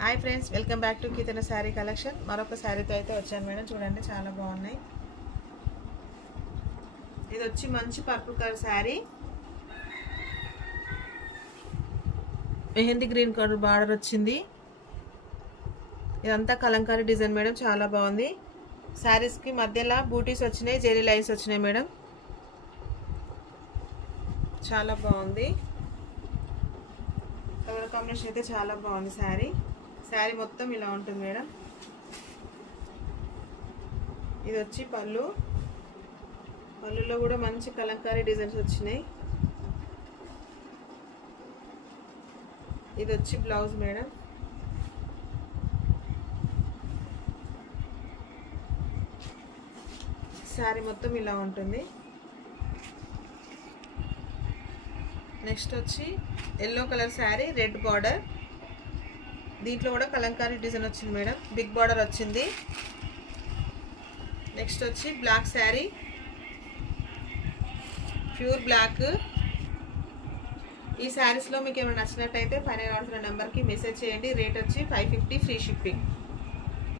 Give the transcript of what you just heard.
Hi friends, welcome back to Keerthana sari collection. మరొక శారీతో అయితే వచ్చాను మేడం. చూడండి, చాలా బాగున్నాయి. ఇది వచ్చి మంచి purple colour sari, mehndi green colour border వచ్చింది. ఇదంతా కలంకారీ డిజైన్ మేడం, చాలా బాగుంది. శారీస్కి మధ్యలో బూటీస్ వచ్చినాయి, జెరీ లైన్స్ వచ్చినాయి మేడం. చాలా బాగుంది. కలర్ కాంబినేషన్ అయితే చాలా బాగుంది. శారీ మొత్తం ఇలా ఉంటుంది మేడం. ఇది వచ్చి పళ్ళులో కూడా మంచి కలంకారీ డిజైన్స్ వచ్చినాయి. ఇది వచ్చి బ్లౌజ్ మేడం. శారీ మొత్తం ఇలా ఉంటుంది. నెక్స్ట్ వచ్చి yellow colour sari, red border. దీంట్లో కూడా కలంకారీ డిజైన్ వచ్చింది మేడం, బిగ్ బార్డర్ వచ్చింది. నెక్స్ట్ వచ్చి బ్లాక్ శారీ, ప్యూర్ బ్లాక్. ఈ శారీస్లో మీకు ఏమైనా నచ్చినట్టయితే పైన రావాల్సిన నెంబర్కి మెసేజ్ చేయండి. రేట్ వచ్చి 550, ఫ్రీ షిప్పింగ్.